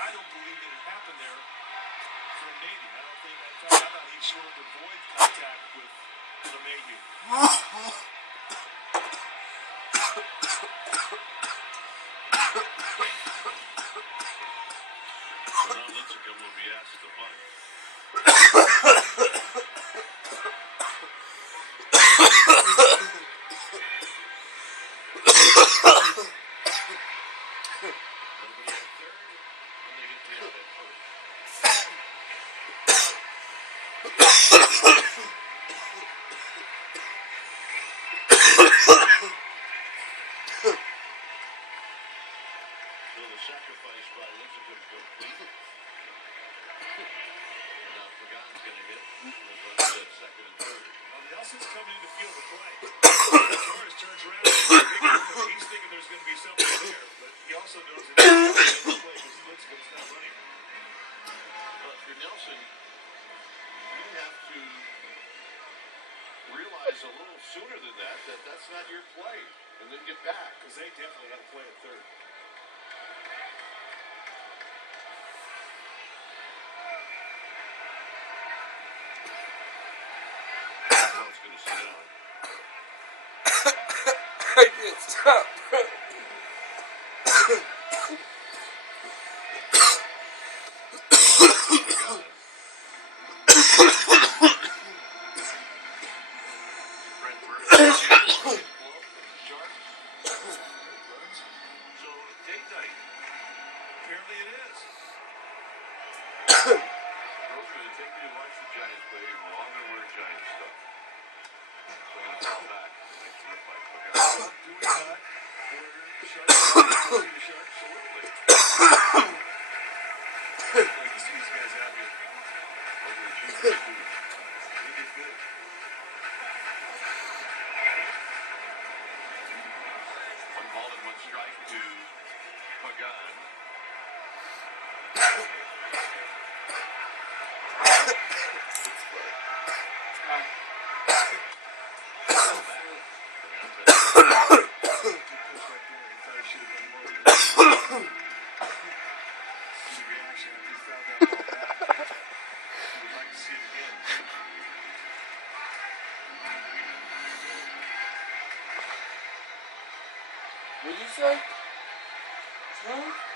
I don't believe that it happened there from Nady. I don't think. In fact, I thought he sort of avoid contact with LeMahieu. So now Lincecum will be asked to bunt. Nobody at third, and they get the out at first. So the sacrifice by Lincecum complete. Now Pagan's going to hit. The runners at second and third. Well, Nelson's coming in to field the play. Torres turns around and he's thinking there's going to be something there, but he also knows that he's going to play because Lincecum's not running. Well, if you're Nelson, you have to realize a little sooner than that that's not your play, and then get back. Because they definitely had a play at third. Ball's going to sit down. I can't stop. Brent Burns. So, date night. Apparently it is. Girls are going to take me to watch the Giants play. Well, I'm going to wear Giants stuff. So I'm going to fall back. Thanks for the fight. Okay. Do we not order Sharks? See the Sharks? Absolutely. Like to see these guys out here. Overachievers, too. They did good. One ball and one strike to Pagan. What did you say? Huh?